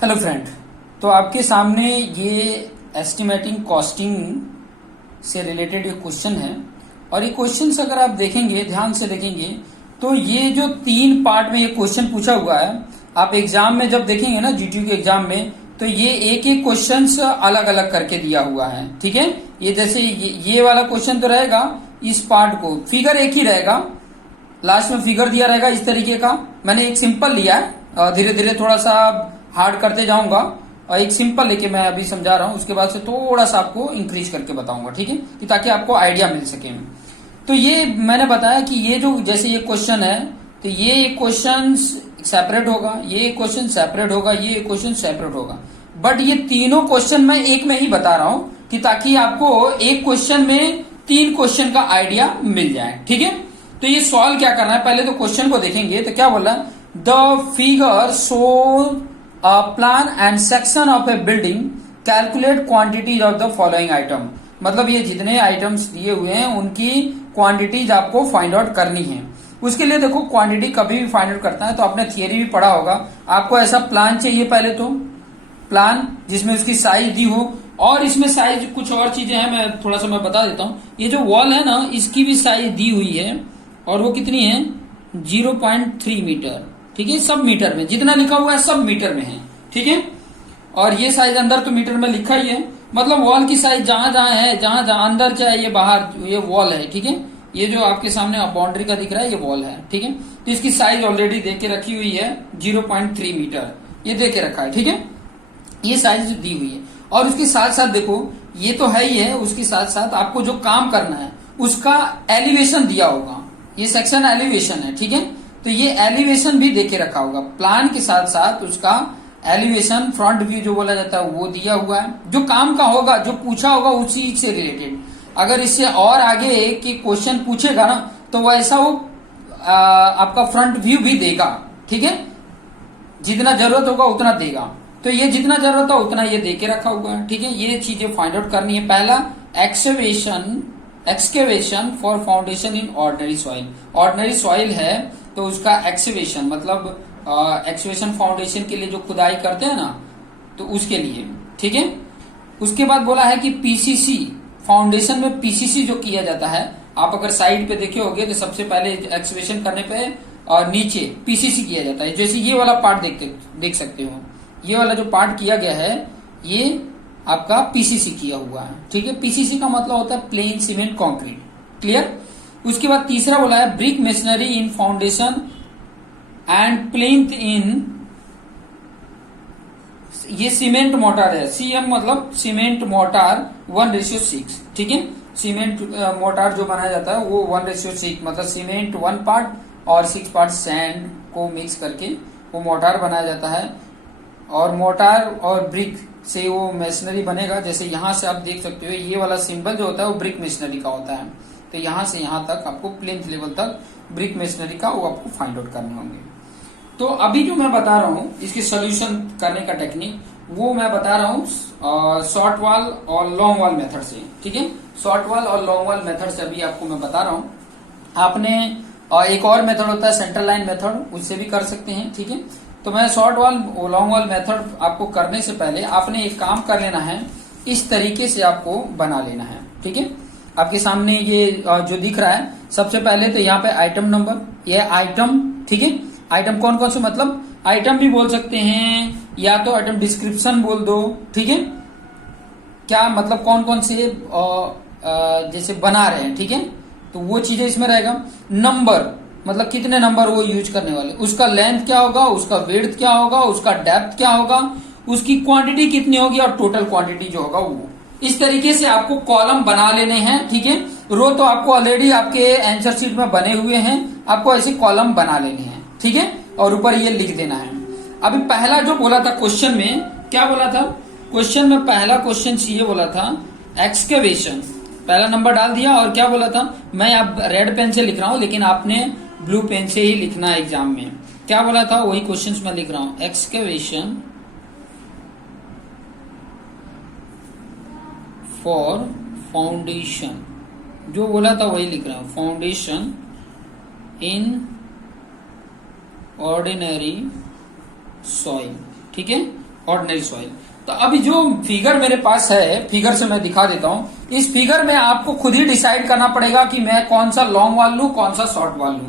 Hello friend, तो आपके सामने ये एस्टिमेटिंग कॉस्टिंग से रिलेटेड एक क्वेश्चन है। और ये क्वेश्चन अगर आप देखेंगे, ध्यान से देखेंगे, तो ये जो 3 पार्ट में ये क्वेश्चन पूछा हुआ है, आप एग्जाम में जब देखेंगे ना, जीटीयू के एग्जाम में, तो ये एक एक क्वेश्चन अलग अलग करके दिया हुआ है। ठीक है, ये जैसे ये वाला क्वेश्चन तो रहेगा, इस पार्ट को फिगर एक ही रहेगा, लास्ट में फिगर दिया रहेगा इस तरीके का। मैंने एक सिंपल लिया है, धीरे धीरे थोड़ा सा हार्ड करते जाऊंगा, और एक सिंपल लेके मैं अभी समझा रहा हूं, उसके बाद से थोड़ा सा आपको इंक्रीज करके बताऊंगा। ठीक है, कि ताकि आपको आइडिया मिल सके। तो ये मैंने बताया कि ये जो जैसे ये क्वेश्चन है, तो ये क्वेश्चन सेपरेट होगा, ये क्वेश्चन सेपरेट होगा, ये क्वेश्चन सेपरेट होगा, बट ये तीनों क्वेश्चन मैं एक में ही बता रहा हूं कि ताकि आपको एक क्वेश्चन में 3 क्वेश्चन का आइडिया मिल जाए। ठीक है, तो ये सॉल्व क्या करना है, पहले तो क्वेश्चन को देखेंगे। तो क्या बोल रहा है, the figure show a plan and section of a building, calculate quantities of the following item। मतलब ये जितने आइटम्स दिए हुए हैं उनकी क्वांटिटीज आपको फाइंड आउट करनी है। उसके लिए देखो, क्वांटिटी कभी भी फाइंड आउट करता है तो आपने थियरी भी पढ़ा होगा। आपको ऐसा प्लान चाहिए, पहले तो प्लान जिसमें उसकी साइज दी हो, और इसमें साइज कुछ और चीजें हैं, मैं थोड़ा सा मैं बता देता हूँ। ये जो वॉल है ना, इसकी भी साइज दी हुई है, और वो कितनी है, 0.3 मीटर। ठीक है, सब मीटर में, जितना लिखा हुआ है सब मीटर में है। ठीक है, और ये साइज अंदर तो मीटर में लिखा ही है, मतलब वॉल की साइज जहां जहां है, जहां जहां अंदर चाहे ये बाहर, ये वॉल है। ठीक है, ये जो आपके सामने बाउंड्री का दिख रहा है ये वॉल है। ठीक है, तो इसकी साइज ऑलरेडी दे के रखी हुई है 0.3 मीटर, ये दे के रखा है। ठीक है, ये साइज दी हुई है, और उसके साथ साथ देखो, ये तो है ही है, उसके साथ साथ आपको जो काम करना है उसका एलिवेशन दिया होगा। ये सेक्शन एलिवेशन है। ठीक है, तो ये एलिवेशन भी देके रखा होगा, प्लान के साथ साथ उसका एलिवेशन, फ्रंट व्यू जो बोला जाता है वो दिया हुआ है। जो काम का होगा, जो पूछा होगा उसी से रिलेटेड, अगर इससे और आगे की क्वेश्चन पूछेगा ना, तो वैसा वो आपका फ्रंट व्यू भी देगा। ठीक है, जितना जरूरत होगा उतना देगा, तो ये जितना जरूरत हो उतना ये देके रखा हुआ है। ठीक है, ये चीजें फाइंड आउट करनी है। पहला, excavation for foundation in ordinary soil. Ordinary soil है तो उसका एक्सकेवेशन मतलब एक्सकेवेशन फाउंडेशन के लिए जो खुदाई करते हैं ना, तो उसके लिए। ठीक है, उसके बाद बोला है कि पीसीसी, फाउंडेशन में पीसीसी जो किया जाता है, आप अगर साइड पे देखे होंगे तो सबसे पहले एक्सकेवेशन करने पे और नीचे पीसीसी किया जाता है। जैसे ये वाला पार्ट देख सकते हो, ये वाला जो पार्ट किया गया है ये आपका पीसीसी किया हुआ है। ठीक है, पीसीसी का मतलब होता है प्लेन सीमेंट कंक्रीट। क्लियर। उसके बाद तीसरा बोला है brick machinery in foundation and plinth in, ये सीमेंट मोटार है, सीएम मतलब सीमेंट मोटार 1:6। ठीक है, सीमेंट मोटार जो बनाया जाता है वो 1:6, मतलब सीमेंट 1 पार्ट और 6 पार्ट सैंड को मिक्स करके वो मोटार बनाया जाता है। और मोटार और ब्रिक से वो मशीनरी बनेगा। जैसे यहां से आप देख सकते हो, ये वाला सिंबल जो होता है वो ब्रिक मशीनरी का होता है। तो यहां से यहां तक आपको प्लिंथ लेवल तक ब्रिक मशीनरी का वो आपको फाइंड आउट करने होंगे। तो अभी जो मैं बता रहा हूं इसके सोल्यूशन करने का टेक्निक, वो मैं बता रहा हूं शॉर्ट वॉल और लॉन्ग वॉल मेथड से। ठीक है, शॉर्ट वॉल और लॉन्ग वॉल मेथड से अभी आपको मैं बता रहा हूं। आपने एक और मेथड होता है सेंटर लाइन मेथड, उससे भी कर सकते हैं। ठीक है, तो मैं short wall long wall method आपको करने से पहले आपने एक काम कर लेना है, इस तरीके से आपको बना लेना है। ठीक है, आपके सामने ये जो दिख रहा है, सबसे पहले तो यहाँ पे आइटम नंबर, ये आइटम। ठीक है, आइटम कौन कौन से, मतलब आइटम भी बोल सकते हैं, या तो आइटम डिस्क्रिप्शन बोल दो। ठीक है, क्या मतलब कौन कौन से जैसे बना रहे हैं। ठीक है, तो वो चीजें इसमें रहेगा। नंबर मतलब कितने नंबर वो यूज करने वाले, उसका लेंथ क्या होगा, उसका विड्थ क्या होगा, उसका डेप्थ क्या होगा, उसकी क्वांटिटी कितनी होगी, और टोटल क्वांटिटी जो होगा वो। इस तरीके से आपको कॉलम बना लेने हैं। ठीक है, रो तो आपको ऑलरेडी आपके आंसर शीट में बने हुए हैं, आपको ऐसे कॉलम बना लेने हैं। ठीक है, और ऊपर ये लिख देना है। अभी पहला जो बोला था क्वेश्चन में, क्या बोला था क्वेश्चन में, पहला क्वेश्चन ये बोला था एक्सकेवेशन, पहला नंबर डाल दिया। और क्या बोला था, मैं आप रेड पेन से लिख रहा हूं, लेकिन आपने ब्लू पेन से ही लिखना है एग्जाम में। क्या बोला था वही क्वेश्चन में लिख रहा हूं, एक्सकेवेशन फॉर फाउंडेशन, जो बोला था वही लिख रहा हूं, फाउंडेशन इन ऑर्डिनरी सॉइल। ठीक है, ऑर्डिनरी सॉइल। तो अभी जो फिगर मेरे पास है, फिगर से मैं दिखा देता हूं। इस फिगर में आपको खुद ही डिसाइड करना पड़ेगा कि मैं कौन सा लॉन्ग वाल लूं, कौन सा शॉर्ट वाल लूं।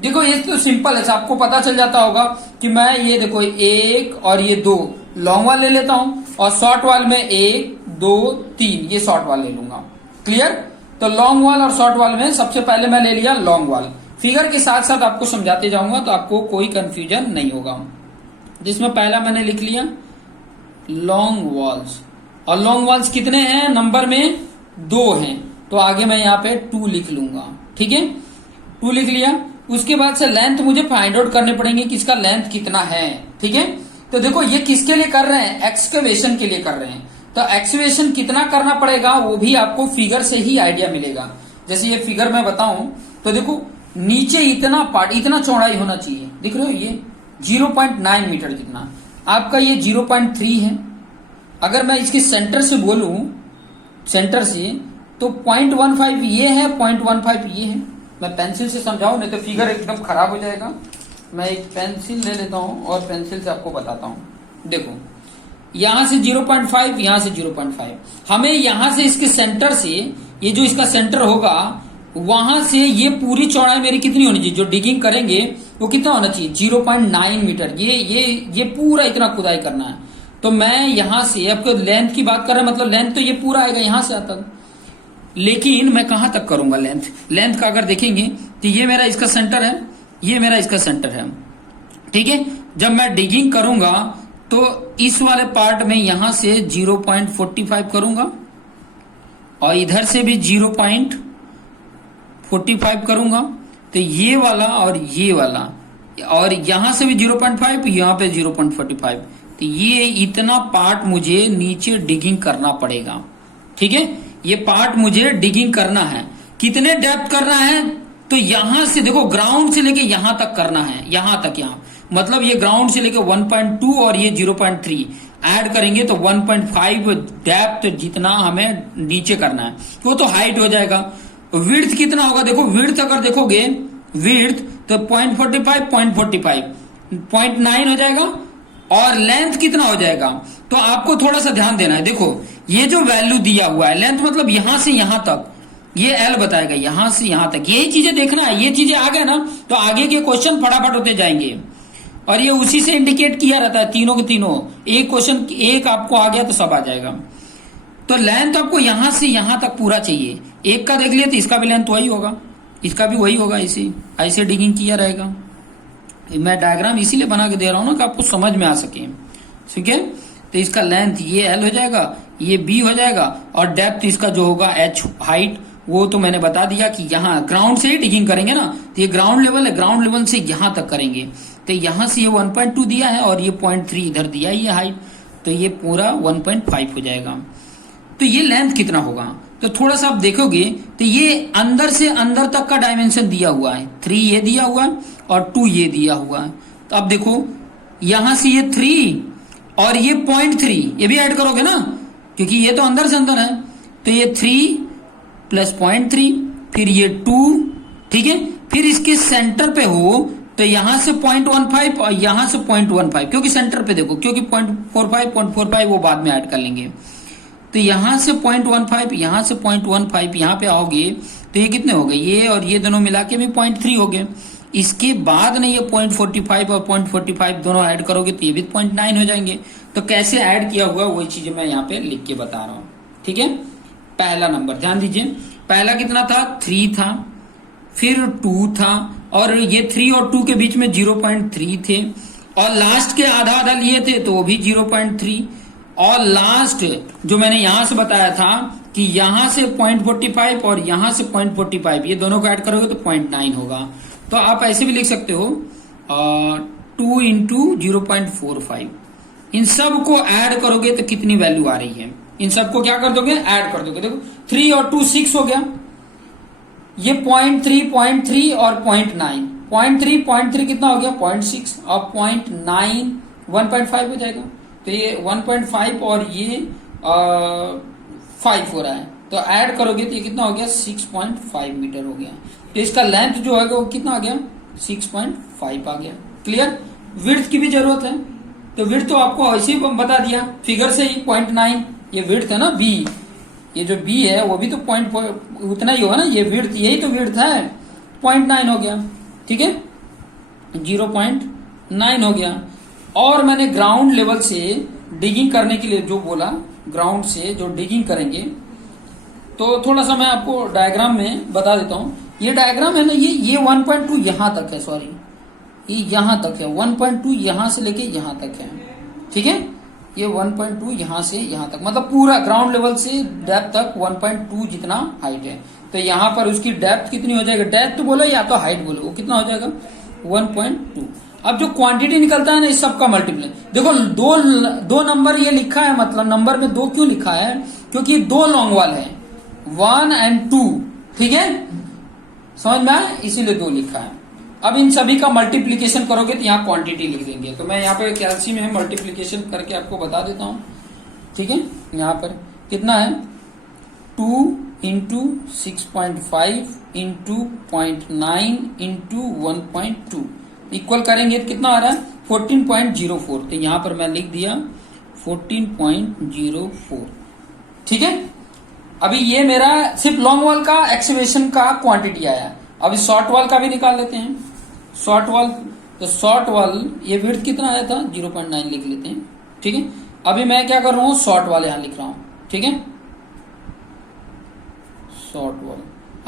देखो ये तो सिंपल है, आपको पता चल जाता होगा कि मैं ये देखो 1 और ये 2 लॉन्ग वाल ले लेता हूं और शॉर्ट वाल में 1 2 3 ये शॉर्ट वाल ले लूंगा। क्लियर? तो लॉन्ग वाल और शॉर्ट वाल में सबसे पहले मैं ले लिया लॉन्ग वाल। फिगर के साथ साथ आपको समझाते जाऊंगा तो आपको कोई कंफ्यूजन नहीं होगा। जिसमें पहला मैंने लिख लिया लॉन्ग वॉल्स, और लॉन्ग वॉल्स कितने हैं? नंबर में 2 हैं, तो आगे मैं यहाँ पे 2 लिख लूंगा। ठीक है, 2 लिख लिया। उसके बाद से लेंथ मुझे फाइंड आउट करने पड़ेंगे कि इसका लेंथ कितना है। ठीक है, तो देखो ये किसके लिए कर रहे हैं? एक्सकवेशन के लिए कर रहे हैं। तो एक्सकवेशन कितना करना पड़ेगा वो भी आपको फिगर से ही आइडिया मिलेगा। जैसे ये फिगर मैं बताऊं तो देखो नीचे इतना पार्ट, इतना चौड़ाई होना चाहिए। दिख रहे हो ये 0.9 मीटर जितना, आपका ये 0.3 है। अगर मैं इसके सेंटर से बोलूं, सेंटर से, तो 0.15 ये है, 0.15 ये है। मैं पेंसिल से समझाऊं, नहीं तो फिगर एकदम खराब हो जाएगा। मैं एक पेंसिल ले लेता हूं और पेंसिल से आपको बताता हूं। देखो यहां से 0.5, यहां से 0.5, हमें यहां से इसके सेंटर से, ये जो इसका सेंटर होगा वहां से ये पूरी चौड़ाई मेरी कितनी होनी चाहिए? जो डिगिंग करेंगे वो कितना होना चाहिए? 0.9 मीटर। ये पूरा इतना खुदाई करना है। तो मैं यहां से, आपको लेंथ की बात कर रहे हैं, मतलब लेंथ तो ये पूरा आएगा यहां से तक, लेकिन मैं कहां तक करूंगा लेंथ? लेंथ का अगर देखेंगे तो ये मेरा इसका सेंटर है, ये मेरा इसका सेंटर है। ठीक है, जब मैं डिगिंग करूंगा तो इस वाले पार्ट में यहां से 0.45 करूंगा और इधर से भी 0.45 करूंगा। तो ये वाला और ये वाला, और यहां से भी 0.5, यहां पे 0.45, तो ये इतना पार्ट मुझे नीचे डिगिंग करना पड़ेगा। ठीक है, ये पार्ट मुझे डिगिंग करना है। कितने डेप्थ करना है? तो यहां से देखो ग्राउंड से लेके यहां तक करना है, यहां तक, यहां मतलब ये ग्राउंड से लेके 1.2 और ये 0.3 ऐड करेंगे तो 1.5 डेप्थ जितना हमें नीचे करना है। वो तो हाइट हो जाएगा। विड्थ कितना होगा? देखो विड्थ अगर देखोगे, विड्थ तो 0.45 0.45 0.9 हो जाएगा। और लेंथ कितना हो जाएगा? तो आपको थोड़ा सा ध्यान देना है। देखो ये जो वैल्यू दिया हुआ है, लेंथ मतलब यहां से यहां तक, ये एल बताएगा, यहां से यहां तक। यही चीजें देखना है। ये चीजें आ गए ना तो आगे के क्वेश्चन फटाफट होते जाएंगे, और ये उसी से इंडिकेट किया रहता है तीनों के तीनों। एक क्वेश्चन एक आपको आ गया तो सब आ जाएगा। तो लेंथ आपको यहां से यहां तक पूरा चाहिए। एक का देख लिया तो इसका भी लेंथ वही होगा, इसका भी वही होगा। ऐसे डिगिंग किया रहेगा। मैं डायग्राम इसीलिए बना के दे रहा हूं ना कि आपको समझ में आ सके। ठीक है, तो इसका लेंथ ये एल हो जाएगा, ये बी हो जाएगा, और डेप्थ इसका जो होगा एच, हाइट, वो तो मैंने बता दिया कि यहाँ ग्राउंड से ही डिगिंग करेंगे ना, तो ये ग्राउंड लेवल है, ग्राउंड लेवल से यहां तक करेंगे। तो यहां से ये 1.2 दिया है और ये 0.3 इधर दिया है, ये हाइट, तो ये पूरा 1.5 हो जाएगा। तो ये लेंथ कितना होगा? तो थोड़ा सा आप देखोगे तो ये अंदर से अंदर तक का डायमेंशन दिया हुआ है। 3 ये दिया हुआ है और 2 ये दिया हुआ है। तो अब देखो यहां से ये 3 और ये 0.3 ये भी ऐड करोगे ना, क्योंकि ये तो अंदर से अंदर है। तो ये 3 प्लस 0.3, फिर ये 2, ठीक है, फिर इसके सेंटर पे हो तो यहां से 0.15 और यहां से 0.15, क्योंकि सेंटर पे देखो, क्योंकि 0.45 वो बाद में ऐड कर लेंगे। तो यहां से 0.15, यहां से 0.15, यहां पे आओगे तो ये कितने हो गए? ये और ये दोनों मिला के भी 0.3 हो गए। इसके बाद नहीं, ये 0.45 और 0.45 दोनों ऐड करोगे तो ये भी 0.9 हो जाएंगे। तो कैसे ऐड किया हुआ वही चीजें मैं यहाँ पे लिख के बता रहा हूँ। ठीक है, पहला नंबर ध्यान दीजिए, पहला कितना था? 3 था, फिर 2 था, और ये 3 और 2 के बीच में 0.3 थे, और लास्ट के आधा आधा लिए थे तो वो भी 0.3, और लास्ट जो मैंने यहां से बताया था कि यहां से 0.45 और यहां से 0.45, ये दोनों को ऐड करोगे तो 0.9 होगा। तो आप ऐसे भी लिख सकते हो 2 इंटू 0.45। इन सब को ऐड करोगे तो कितनी वैल्यू आ रही है? इन सबको क्या कर दोगे? ऐड कर दोगे। देखो 3 और 2 6 हो गया, ये 0.3 और 0.9, 0.3 कितना हो गया? 0.6, और 0.9 1.5 हो जाएगा। तो ये 1.5 और ये 5 हो रहा है, तो ऐड करोगे तो ये कितना हो गया? 6.5 मीटर हो गया। तो इसका लेंथ जो है वो कितना आ गया? 6.5 आ गया। क्लियर? विड्थ की भी जरूरत है, तो विड्थ तो आपको ऐसे ही बता दिया फिगर से ही 0.9 ये विड्थ है ना बी, ये जो बी है वो भी तो पॉइंट उतना ही होगा ना, ये विड्थ यही तो विड्थ है 0.9 हो गया, ठीक है 0.9 हो गया। और मैंने ग्राउंड लेवल से डिगिंग करने के लिए जो बोला, ग्राउंड से जो डिगिंग करेंगे, तो थोड़ा सा मैं आपको डायग्राम में बता देता हूं। ये डायग्राम है ना, ये 1.2 यहां तक है, सॉरी ये यहां तक है, 1.2 यहां से लेके यहां तक है, ठीक है ये 1.2 यहां से यहां तक, मतलब पूरा ग्राउंड लेवल से डेप्थ तक 1.2 जितना हाइट है। तो यहां पर उसकी डेप्थ कितनी हो जाएगी, डेप्थ बोलो या तो हाइट बोलो, वो कितना हो जाएगा 1.2। अब जो क्वांटिटी निकलता है ना इस सबका मल्टीप्लाई, देखो दो नंबर ये लिखा है, मतलब नंबर में 2 क्यों लिखा है, क्योंकि 2 लॉन्ग वाल है 1 और 2, ठीक है समझ में आया, इसीलिए 2 लिखा है। अब इन सभी का मल्टीप्लीकेशन करोगे तो यहाँ क्वांटिटी लिख देंगे, तो मैं यहाँ पे कैल्सी में मल्टीप्लीकेशन करके आपको बता देता हूँ, ठीक है यहाँ पर कितना है 2 इंटू 6.5 इंटू 0.9 इंटू 1.2 इक्वल करेंगे तो कितना आ रहा है 14.04, तो यहां पर मैं लिख दिया 14.04, ठीक है। अभी ये मेरा सिर्फ लॉन्ग वॉल का एक्सीवेशन का क्वांटिटी आया, अभी शॉर्ट वॉल का भी निकाल लेते हैं। शॉर्ट वॉल, तो शॉर्ट वॉल ये विड्थ कितना आया था 0.9 लिख लेते हैं, ठीक है। अभी मैं क्या कर रहा हूं शॉर्ट वॉल यहां लिख रहा हूं, ठीक है शॉर्ट वॉल।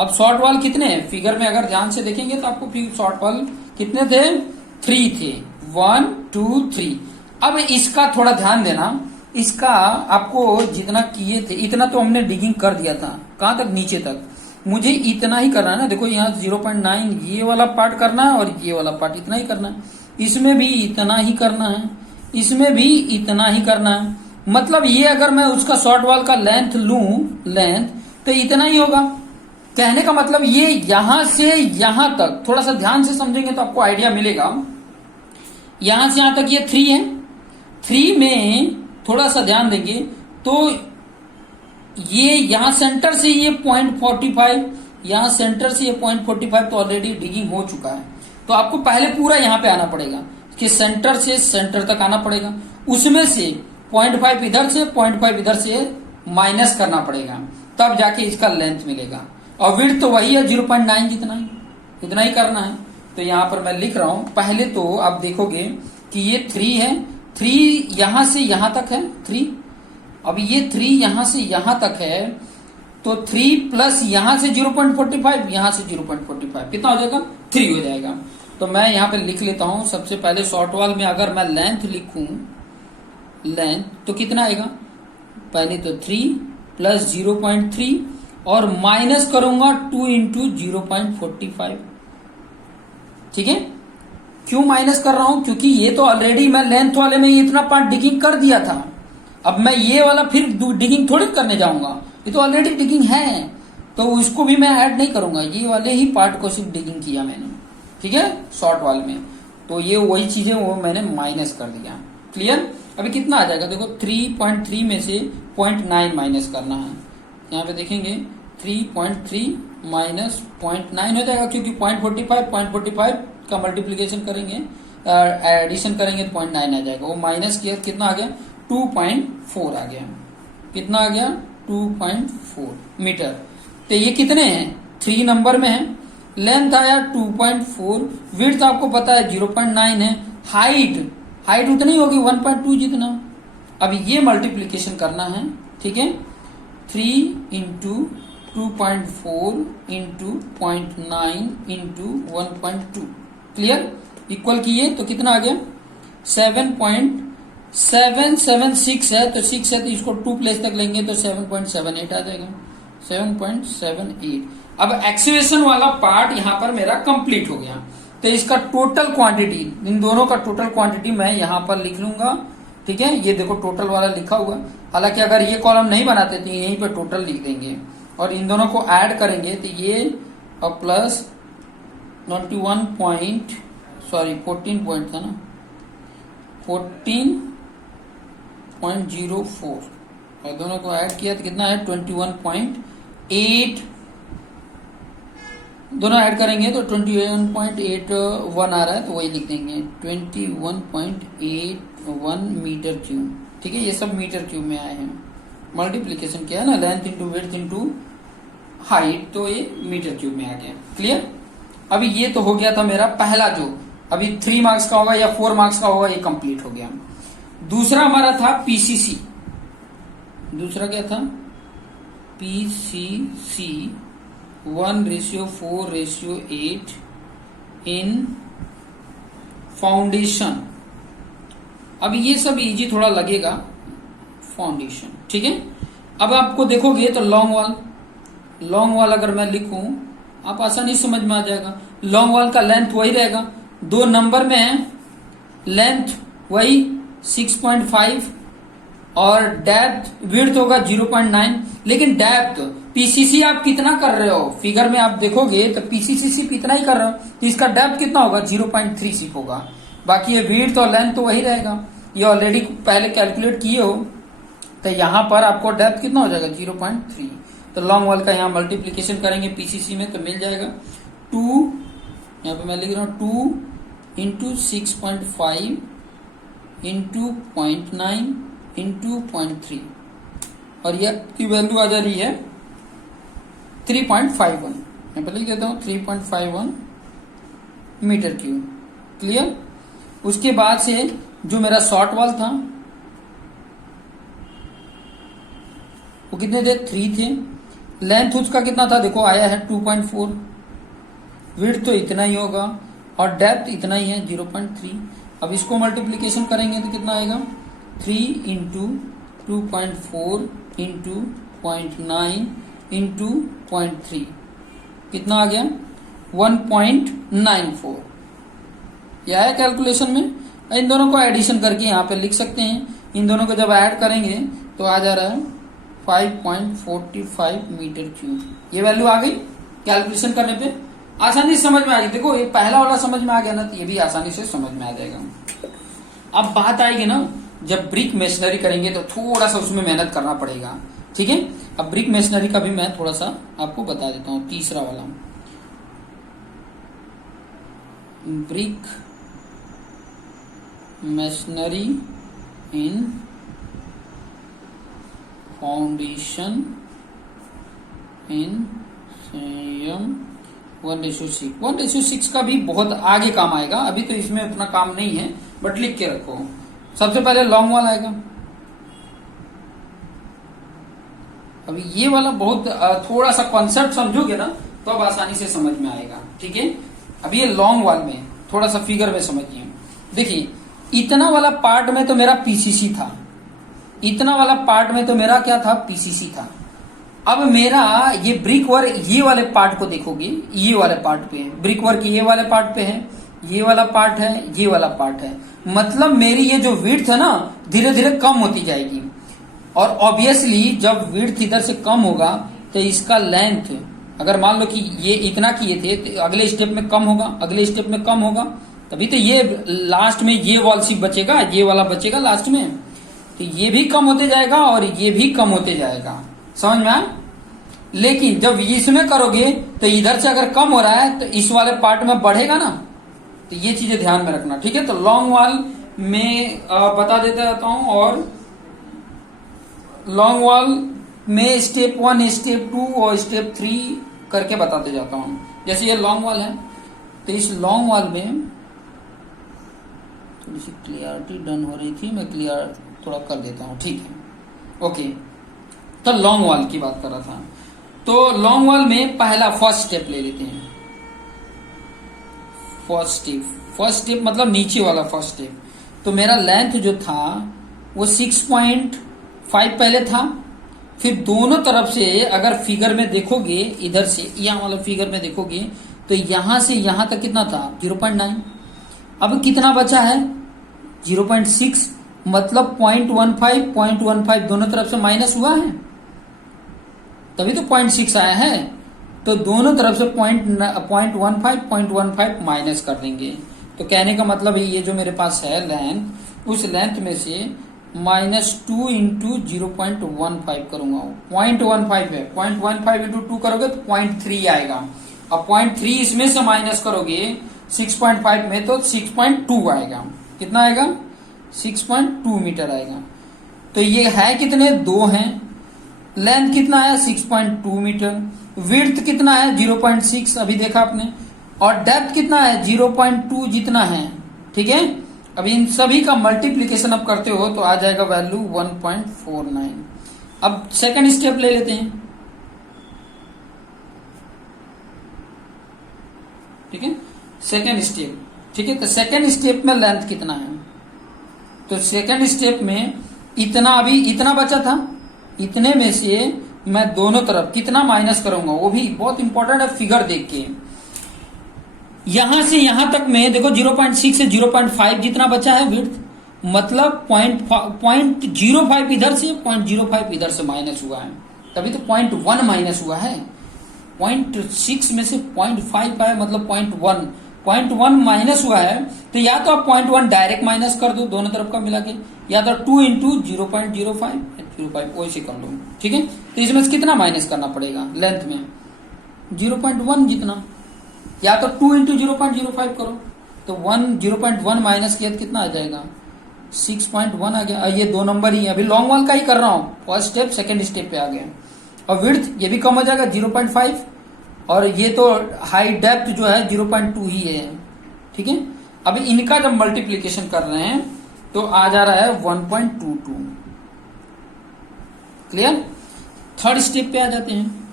अब शॉर्ट वॉल कितने हैं फिगर में अगर ध्यान से देखेंगे तो आपको शॉर्ट वॉल कितने थे 3 थे, 1 2 3। अब इसका थोड़ा ध्यान देना, इसका आपको जितना किए थे इतना तो हमने डिगिंग कर दिया था, कहां तक नीचे तक, मुझे इतना ही करना है ना, देखो यहाँ 0.9 ये वाला पार्ट करना है और ये वाला पार्ट इतना ही करना है, इसमें भी इतना ही करना है, इसमें भी इतना ही करना है, मतलब ये अगर मैं उसका शॉर्ट वॉल का लेंथ लूं लेंथ तो इतना ही होगा। कहने का मतलब ये यहां से यहां तक, थोड़ा सा ध्यान से समझेंगे तो आपको आइडिया मिलेगा। यहां से यहां तक ये 3 है, 3 में थोड़ा सा ध्यान देंगे तो ये यहां सेंटर से ये 0.45, यहां सेंटर से ये 0.45 तो ऑलरेडी डिगिंग हो चुका है, तो आपको पहले पूरा यहां पे आना पड़ेगा कि सेंटर से सेंटर तक आना पड़ेगा, उसमें से 0.5 इधर से 0.5 इधर से माइनस करना पड़ेगा, तब जाके इसका लेंथ मिलेगा। और विड्थ तो वही है 0.9 जितना ही, इतना ही करना है। तो यहां पर मैं लिख रहा हूं, पहले तो आप देखोगे कि ये 3 है, 3 यहां से यहां तक है 3, अब ये 3 यहां से यहां तक है, तो 3 प्लस यहां से 0.45 यहां से 0.45 कितना हो जाएगा 3 हो जाएगा। तो मैं यहां पे लिख लेता हूं, सबसे पहले शॉर्ट वॉल में अगर मैं लेंथ लिखूं, लेंथ तो कितना आएगा, पहले तो 3 प्लस 0.3 और माइनस करूंगा 2 इंटू 0.45, ठीक है। क्यों माइनस कर रहा हूं, क्योंकि ये तो ऑलरेडी मैं लेंथ वाले में इतना पार्ट डिगिंग कर दिया था, अब मैं ये वाला फिर डिगिंग थोड़ी करने जाऊंगा, ये तो ऑलरेडी डिगिंग है, तो उसको भी मैं ऐड नहीं करूंगा, ये वाले ही पार्ट को सिर्फ डिगिंग किया मैंने, ठीक है शॉर्ट वाल में, तो ये वही चीजें वो मैंने माइनस कर दिया, क्लियर। अभी कितना आ जाएगा, देखो 3.3 में से 0.9 माइनस करना है, यहाँ पे देखेंगे 3.3 माइनस 0.9 हो जाएगा, क्योंकि 0.45 का मल्टीप्लीकेशन करेंगे, एडिशन करेंगे तो 0.9 आ जाएगा, वो माइनस किया कितना आ गया 2.4 आ गया, कितना आ गया 2.4 मीटर। तो ये कितने हैं 3 नंबर में है, लेंथ आया 2.4, विड्थ आपको पता है 0.9 है, हाइट उतनी होगी 1.2 जितना। अब ये मल्टीप्लीकेशन करना है, ठीक है 3 into 2.4 into 0.9 into 1.2, clear, equal किए तो कितना आ गया 7.776 है, तो 6 है तो इसको 2 प्लेस तक लेंगे तो 7.78 आ जाएगा, 7.78। अब एक्सीवेशन वाला पार्ट यहां पर मेरा कंप्लीट हो गया, तो इसका टोटल क्वांटिटी, इन दोनों का टोटल क्वांटिटी मैं यहां पर लिख लूंगा, ठीक है। ये देखो टोटल वाला लिखा हुआ, हालांकि अगर ये कॉलम नहीं बनाते तो यहीं पे टोटल लिख देंगे और इन दोनों को ऐड करेंगे तो ये और प्लस 14 पॉइंट था ना 14.04 और दोनों को ऐड किया तो कितना है 21.8, दोनों ऐड करेंगे तो 21.81 आ रहा है, तो वही लिख देंगे 21.81 1 मीटर क्यूब, ठीक है, ये सब मीटर क्यूब में आए हैं। मल्टीप्लीकेशन किया है ना, length into width into height, तो ये मीटर क्यूब में आ गया। क्लियर। अभी ये तो हो गया था मेरा पहला, जो अभी 3 मार्क्स का होगा या 4 मार्क्स का होगा, ये कंप्लीट हो गया। दूसरा हमारा था पीसीसी। दूसरा क्या था? पीसीसी 1:4:8 इन फाउंडेशन। अब ये सब इजी थोड़ा लगेगा, फाउंडेशन, ठीक है। अब आपको देखोगे तो लॉन्ग वॉल अगर मैं लिखूं, आप आसानी समझ में आ जाएगा। लॉन्ग वॉल का लेंथ वही रहेगा, 2 नंबर में है, लेंथ वही 6.5 और डेप्थ विड्थ होगा 0.9। लेकिन डेप्थ पीसीसी आप कितना कर रहे हो, फिगर में आप देखोगे तो पीसीसी सिर्फ इतना ही कर रहे हो, तो इसका डेप्थ कितना होगा? 0.3 सिर्फ होगा। बाकी ये विड्थ और लेंथ तो वही रहेगा, ये ऑलरेडी पहले कैलकुलेट किए हो, तो यहाँ पर आपको डेप्थ कितना हो जाएगा? 0.3। तो लॉन्ग वॉल का यहाँ मल्टीप्लीकेशन करेंगे पीसीसी में, तो मिल जाएगा 2, यहाँ पे मैं लिख रहा हूँ 2 इंटू 6.5 इंटू 0.9 इंटू 0.3, और यह की वैल्यू आ जा रही है 3.51। मैं पहले लिख देता हूँ 3.51 मीटर क्यूब। क्लियर। उसके बाद से जो मेरा शॉर्ट वॉल था वो कितने थे? 3 थे। लेंथ उसका कितना था? देखो आया है 2.4, विड्थ तो इतना ही होगा और डेप्थ इतना ही है 0.3। अब इसको मल्टीप्लीकेशन करेंगे तो कितना आएगा? 3 इंटू 2.4 इंटू 0.9 इंटू 0.3, कितना आ गया? 1.94। यह है कैलकुलेशन में। इन दोनों को एडिशन करके यहाँ पे लिख सकते हैं। इन दोनों को जब ऐड करेंगे तो आ जा रहा है 5.45 मीटर क्यूब। ये वैल्यू आ गई। कैलकुलेशन करने पे आसानी से समझ में आ गई। देखो ये पहला वाला समझ में आ गया ना, तो ये भी आसानी से समझ में आ जाएगा। अब बात आएगी ना, जब ब्रिक मेशनरी करेंगे तो थोड़ा सा उसमें मेहनत करना पड़ेगा, ठीक है। अब ब्रिक मेशनरी का भी मैं थोड़ा सा आपको बता देता हूँ। तीसरा वाला ब्रिक मेशनरी इन फाउंडेशन इन संयम 1:6। 1:6 का भी बहुत आगे काम आएगा, अभी तो इसमें उतना काम नहीं है, बट लिख के रखो। सबसे पहले लॉन्ग वॉल आएगा। अभी ये वाला बहुत थोड़ा सा कॉन्सेप्ट समझोगे ना तो अब आसानी से समझ में आएगा, ठीक है। अभी ये लॉन्ग वॉल में थोड़ा सा फिगर में समझिए। देखिए इतना वाला पार्ट में तो मेरा पीसीसी था, इतना वाला पार्ट में तो मेरा क्या था? पीसीसी था। अब मेरा ये ब्रिक वर्क ये वाले पार्ट को देखोगे, ये वाले पार्ट पे है ब्रिक वर्क, ये वाले पार्ट पे है, ये वाला पार्ट है, ये वाला पार्ट है। मतलब मेरी ये जो विड्थ है ना धीरे धीरे कम होती जाएगी, और ऑब्वियसली जब विड्थ इधर से कम होगा तो इसका लेंथ, अगर मान लो कि ये इतना किए थे तो अगले स्टेप में कम होगा, अगले स्टेप में कम होगा, तभी तो ये लास्ट में ये वॉल सिर्फ बचेगा, ये वाला बचेगा लास्ट में, तो ये भी कम होते जाएगा और ये भी कम होते जाएगा। समझ में आया? लेकिन जब इसमें करोगे तो इधर से अगर कम हो रहा है तो इस वाले पार्ट में बढ़ेगा ना, तो ये चीजें ध्यान में रखना, ठीक है। तो लॉन्ग वॉल में बता देता रहता हूं, और लॉन्ग वॉल में स्टेप 1, स्टेप 2 और स्टेप 3 करके बताते जाता हूं। जैसे ये लॉन्ग वॉल है तो इस लॉन्ग वॉल में थोड़ी सी क्लियरिटी डन हो रही थी, मैं क्लियर थोड़ा कर देता हूं, ठीक है। ओके, तो लॉन्ग वॉल की बात कर रहा था। तो लॉन्ग वॉल में पहला फर्स्ट स्टेप ले लेते हैं। फर्स्ट स्टेप मतलब नीचे वाला फर्स्ट स्टेप। तो मेरा लेंथ जो था वो 6.5 पहले था, फिर दोनों तरफ से अगर फिगर में देखोगे, इधर से यहाँ वाला फिगर में देखोगे तो यहां से यहां तक कितना था? 0.9। अब कितना बचा है? 0.6, मतलब 0.15 दोनों तरफ से माइनस हुआ है, तभी तो 0.6 आया है। तो दोनों तरफ से 0.15 माइनस कर देंगे। तो कहने का मतलब है ये जो मेरे पास है लेंथ, उस लेंथ में से -2 इंटू 0.15 करूंगा। 0.15 है, 0.15 इंटू 2 करोगे तो 0.3 आएगा। अब 0.3 इसमें से माइनस करोगे 6.5 में तो 6.2 आएगा। कितना आएगा? 6.2 मीटर आएगा। तो ये है कितने, 2 हैं। लेंथ कितना है, 6.2 मीटर। विड्थ कितना है, 0.6 अभी देखा आपने। और डेप्थ कितना है, 0.2 जितना है। ठीक है, अब इन सभी का मल्टीप्लीकेशन अब करते हो तो आ जाएगा वैल्यू 1.49। अब सेकंड स्टेप ले लेते हैं। ठीक है, सेकंड स्टेप। ठीक है, तो सेकंड स्टेप में लेंथ कितना है, तो सेकंड स्टेप में इतना, अभी इतना बचा था, इतने में से मैं दोनों तरफ कितना माइनस करूंगा, वो भी बहुत इंपॉर्टेंट है फिगर देख के। यहां से यहां तक में देखो 0.6 से 0.5 जितना बचा है विड्थ, मतलब 0.05 इधर से 0.05 इधर से माइनस हुआ है, तभी तो 0.1 माइनस हुआ है। 0.6 में से 0.5 आया, मतलब 0.1 माइनस हुआ है। तो या तो आप 0.1 डायरेक्ट माइनस कर दो दोनों तरफ का मिला के, या तो 2 इंटू 0.05 वैसे कर लो। ठीक है, तो इसमें से कितना माइनस करना पड़ेगा लेंथ में, 0.1 जितना, या तो 2 इंटू 0.05 करो, तो 0.1 माइनस किया तो कितना आ जाएगा, 6.1 आ गया। ये 2 नंबर ही है, अभी लॉन्ग वाल का ही कर रहा हूं, फर्स्ट स्टेप सेकंड स्टेप पे आ गया। और विड्थ ये भी कम हो जाएगा 0.5, और ये तो हाई डेप्थ जो है 0.2 ही है। ठीक है, अभी इनका जब मल्टीप्लीकेशन कर रहे हैं तो आ जा रहा है 1.22। क्लियर, थर्ड स्टेप पे आ जाते हैं।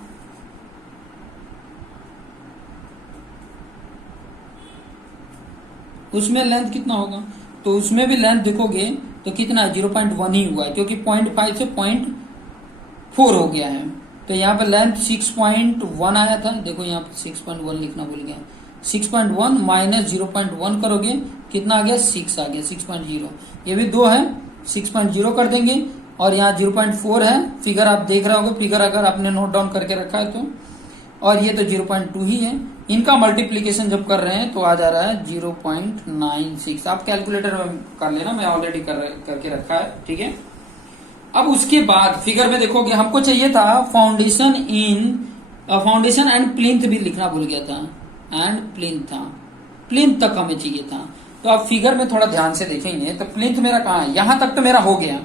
उसमें लेंथ कितना होगा, तो उसमें भी लेंथ देखोगे तो कितना है, 0.1 ही हुआ है, क्योंकि 0.5 से 0.4 हो गया है। तो यहाँ पे लेंथ 6.1 आया था, देखो यहाँ पे 6.1 लिखना भूल गया। 6.1 माइनस 0.1 करोगे कितना आ गया, 6 आ गया, 6.0। ये भी 2 है, 6.0 कर देंगे, और यहाँ 0.4 है। फिगर आप देख रहे होगे, फिगर अगर आपने नोट डाउन करके रखा है तो, और ये तो 0.2 ही है। इनका मल्टीप्लीकेशन जब कर रहे हैं तो आ जा रहा है 0.96। आप कैलकुलेटर में कर लेना, मैं ऑलरेडी करके रखा है। ठीक है, अब उसके बाद फिगर में देखोगे, हमको चाहिए था फाउंडेशन एंड प्लिंथ भी लिखना भूल गया था, एंड प्लिंथ था, प्लिंथ तक हमें चाहिए था। तो आप फिगर में थोड़ा ध्यान से देखेंगे तो प्लिंथ मेरा कहाँ है, यहां तक तो मेरा हो गया।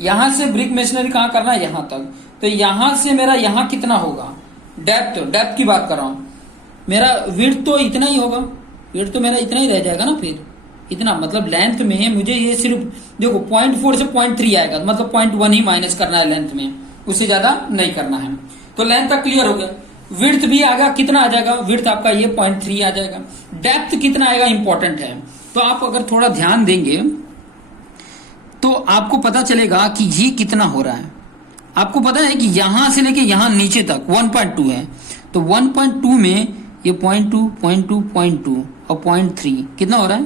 यहां से ब्रिक मेशनरी कहाँ करना है, यहां तक। तो यहां से मेरा यहां कितना होगा, डेप्थ की बात कर रहा हूं। मेरा विड्थ तो इतना ही होगा, विड्थ तो मेरा इतना ही रह जाएगा ना, फिर इतना, मतलब लेंथ में मुझे ये सिर्फ देखो 0.4 से 0.3 आएगा, मतलब 0.1 ही माइनस करना है लेंथ में, उससे ज्यादा नहीं करना है। तो लेंथ तक क्लियर हो गया। विड्थ भी आ गया, कितना आ जाएगा, विड्थ आपका ये 0.3 आ जाएगा। डेप्थ कितना आएगा इंपॉर्टेंट है, तो आप अगर थोड़ा ध्यान देंगे तो आपको पता चलेगा कि ये कितना हो रहा है। आपको पता है कि यहां से लेके यहां नीचे तक 1.2 है, तो 1.2 में ये 0.2, 0.2, 0.2 और 0.3 कितना हो रहा है,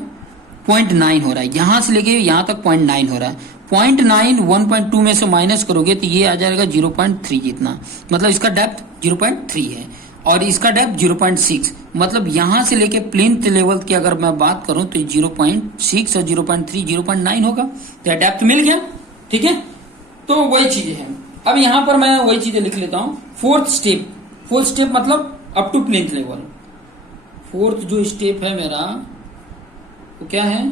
0.9 हो रहा है। यहां से लेके यहां तक 0.9 हो रहा है। 0.9 1.2 में से माइनस करोगे तो ये आ जाएगा 0.3 जितना, मतलब इसका डेप्थ 0.3 है, और इसका डेप्थ 0.6, मतलब यहां से लेके प्लिंथ लेवल की अगर मैं बात करूं तो 0.6 और 0.3 0.9 होगा। तो डेप्थ मिल गया। ठीक है, तो वही चीजें हैं। अब यहां पर मैं वही चीजें लिख लेता हूं। फोर्थ स्टेप मतलब up to plinth level. Fourth जो स्टेप है मेरा वो क्या है,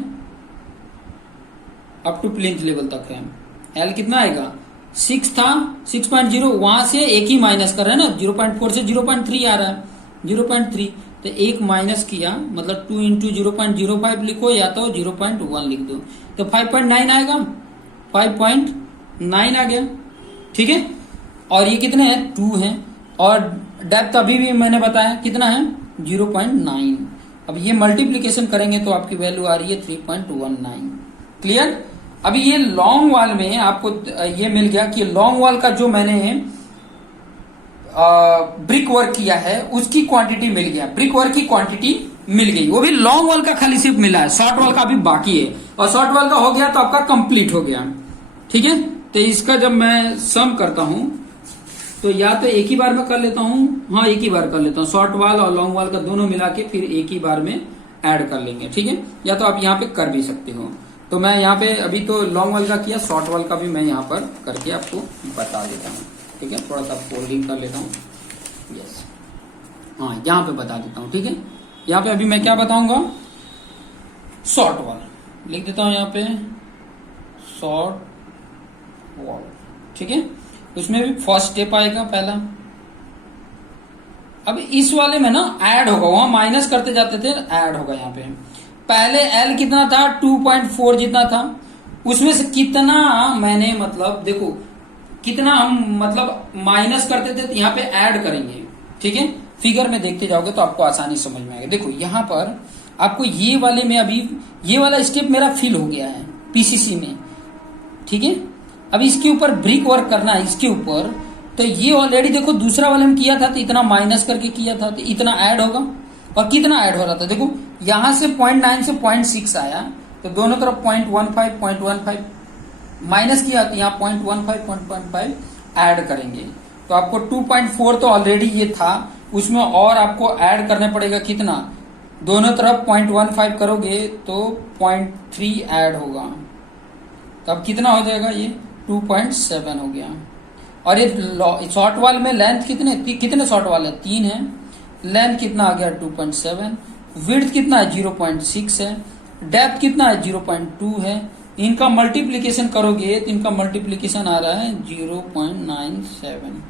अप टू प्लिंथ लेवल तक है। एल कितना आएगा, 6 था, 6.0, वहां से एक ही माइनस कर रहे हैं ना, 0.4 से 0.3 आ रहा है, 0.3, तो एक माइनस किया, मतलब 2 इंटू 0.05 लिखो, या तो 0.1 लिख दो, तो 5.9 आएगा, 5.9 आ गया। ठीक है, और ये कितने हैं, 2 हैं, और डेप्थ अभी भी मैंने बताया कितना है, 0.9। अब ये मल्टीप्लीकेशन करेंगे तो आपकी वैल्यू आ रही है 3.19। क्लियर। अभी ये लॉन्ग वॉल में आपको ये मिल गया कि लॉन्ग वॉल का जो मैंने ब्रिक वर्क किया है उसकी क्वांटिटी मिल गया, ब्रिक वर्क की क्वांटिटी मिल गई, वो भी लॉन्ग वॉल का खाली सिर्फ मिला है, शॉर्ट वॉल का अभी बाकी है, और शॉर्ट वॉल का हो गया तो आपका कंप्लीट हो गया। ठीक है, तो इसका जब मैं सम करता हूं तो या तो एक ही बार में कर लेता हूं, हाँ एक ही बार कर लेता हूं, शॉर्ट वाल और लॉन्ग वाल का दोनों मिला के फिर एक ही बार में ऐड कर लेंगे। ठीक है, या तो आप यहाँ पे कर भी सकते हो। तो मैं यहाँ पे अभी तो लॉन्ग वाल का किया, शॉर्ट वाल का भी मैं यहाँ पर करके आपको बता देता हूँ। ठीक है, थोड़ा सा फोल्डिंग कर लेता हूँ, यस, हाँ यहाँ पे बता देता हूँ। ठीक है, यहाँ पे अभी मैं क्या बताऊंगा, शॉर्ट वाल लिख देता हूँ यहाँ पे, शॉर्ट वॉल, ठीक है। उसमें भी फर्स्ट स्टेप आएगा पहला। अब इस वाले में ना ऐड होगा, वहां माइनस करते जाते थे, ऐड होगा यहाँ पे। पहले एल कितना था, 2.4 जितना था, उसमें से कितना मैंने मतलब देखो कितना हम मतलब माइनस करते थे, तो यहाँ पे ऐड करेंगे, ठीक है। फिगर में देखते जाओगे तो आपको आसानी समझ में आएगा। देखो यहाँ पर आपको ये वाले में अभी ये वाला स्टेप मेरा फिल हो गया है पीसीसी में, ठीक है। अब इसके ऊपर ब्रिक वर्क करना है इसके ऊपर, तो ये ऑलरेडी देखो दूसरा वाले में किया था तो इतना माइनस करके किया था, तो इतना ऐड होगा। और कितना ऐड हो रहा था देखो, यहां से 0.9 से 0.6 आया, तो दोनों तरफ 0.15 माइनस किया, तो यहाँ 0.15 ऐड करेंगे। तो आपको 2.4 तो ऑलरेडी ये था, उसमें और आपको ऐड करने पड़ेगा कितना, दोनों तरफ 0.15 करोगे तो 0.3 ऐड होगा, तो अब कितना हो जाएगा, ये 2.7 हो गया। और ये शॉर्ट वाल में लेंथ कितने शॉर्ट वाल है, 3 है, लेंथ कितना आ गया 2.7, विड्थ कितना है 0.6 है, डेप्थ कितना है 0.2 है। इनका मल्टीप्लीकेशन करोगे तो इनका मल्टीप्लीकेशन आ रहा है 0.97।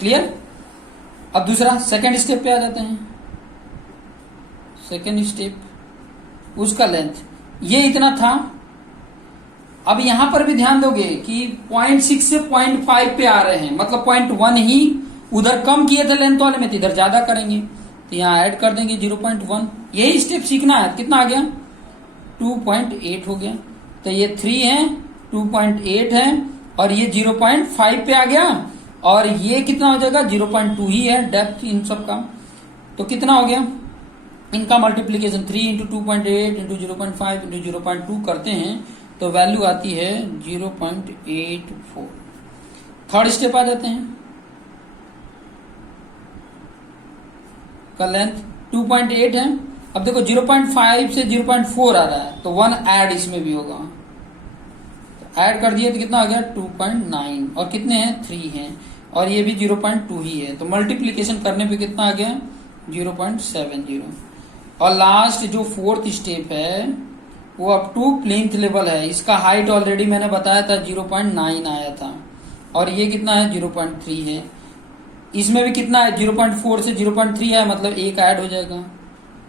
क्लियर। अब दूसरा सेकंड स्टेप पे आ जाते हैं। सेकंड स्टेप उसका लेंथ ये इतना था। अब यहां पर भी ध्यान दोगे कि 0.6 से 0.5 पे आ रहे हैं, मतलब 0.1 ही उधर कम किए थे लेंथ वाले में, तो इधर ज्यादा करेंगे, तो यहाँ ऐड कर देंगे 0.1। यही स्टेप सीखना है। कितना आ गया 2.8 हो गया, तो ये 3 है, 2.8 है, और ये 0.5 पे आ गया, और ये कितना हो जाएगा 0.2 ही है डेप्थ इन सब का। तो कितना हो गया इनका मल्टीप्लीकेशन 3 इंटू 2.8 इंटू 0.5 इंटू 0.2 करते हैं तो वैल्यू आती है 0.84। थर्ड स्टेप आ जाते हैं। का लेंथ 2.8 है। अब देखो 0.5 से 0.4 आ रहा है, तो 1 ऐड इसमें भी होगा, तो ऐड कर दिए तो कितना आ गया 2.9, और कितने हैं 3 हैं, और ये भी 0.2 ही है, तो मल्टीप्लीकेशन करने पे कितना आ गया 0.70। और लास्ट जो फोर्थ स्टेप है वो अप टू प्लिंथ लेवल है। इसका हाइट ऑलरेडी मैंने बताया था 0.9 आया था, और ये कितना है 0.3 है। इसमें भी कितना है 0.4 से 0.3 है, मतलब एक ऐड हो जाएगा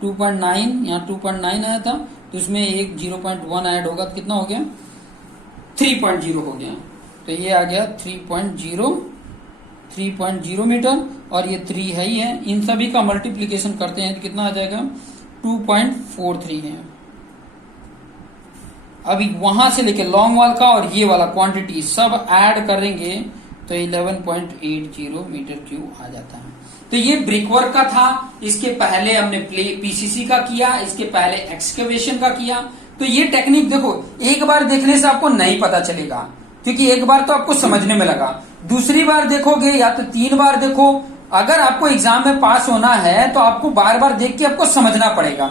2.9, यहाँ 2.9 आया था, तो इसमें एक 0.1 ऐड होगा, तो कितना हो गया 3.0 हो गया। तो ये आ गया 3.0 मीटर, और ये 3 है ही है। इन सभी का मल्टीप्लीकेशन करते हैं तो कितना आ जाएगा 2.43 है। अभी वहां से लेके लॉन्ग वाल का और ये वाला क्वांटिटी सब ऐड करेंगे तो 11.80 मीटर क्यूब आ जाता है। तो ये ब्रिक वर्क का था। इसके पहले हमने पीसीसी का किया, इसके पहले एक्सकेवेशन का किया। तो ये टेक्निक देखो, एक बार देखने से आपको नहीं पता चलेगा, क्योंकि एक बार तो आपको समझने में लगा, दूसरी बार देखोगे या तो 3 बार देखो। अगर आपको एग्जाम में पास होना है तो आपको बार बार देख के आपको समझना पड़ेगा,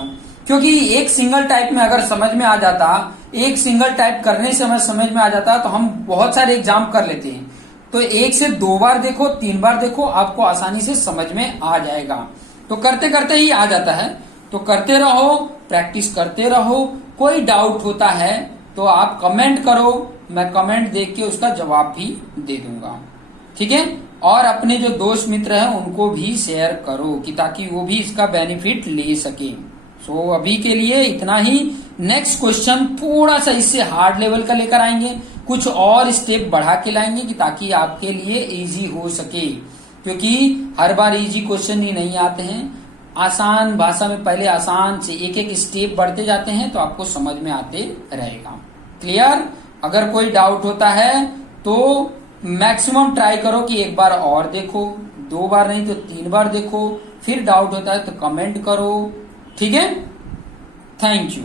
क्योंकि एक सिंगल टाइप में अगर समझ में आ जाता, एक सिंगल टाइप करने से हमें समझ में आ जाता, तो हम बहुत सारे एग्जाम कर लेते हैं। तो 1 से 2 बार देखो, 3 बार देखो, आपको आसानी से समझ में आ जाएगा। तो करते करते ही आ जाता है। तो करते रहो, प्रैक्टिस करते रहो। कोई डाउट होता है तो आप कमेंट करो, मैं कमेंट देख के उसका जवाब भी दे दूंगा, ठीक है। और अपने जो दोस्त मित्र हैं उनको भी शेयर करो, कि ताकि वो भी इसका बेनिफिट ले सके। सो अभी के लिए इतना ही। नेक्स्ट क्वेश्चन थोड़ा सा इससे हार्ड लेवल का लेकर आएंगे, कुछ और स्टेप बढ़ा के लाएंगे, कि ताकि आपके लिए इजी हो सके, क्योंकि हर बार इजी क्वेश्चन ही नहीं आते हैं। आसान भाषा में पहले आसान से एक एक स्टेप बढ़ते जाते हैं, तो आपको समझ में आते रहेगा। क्लियर। अगर कोई डाउट होता है तो मैक्सिमम ट्राई करो कि एक बार और देखो, 2 बार नहीं तो 3 बार देखो, फिर डाउट होता है तो कमेंट करो, ठीक है। Thank you.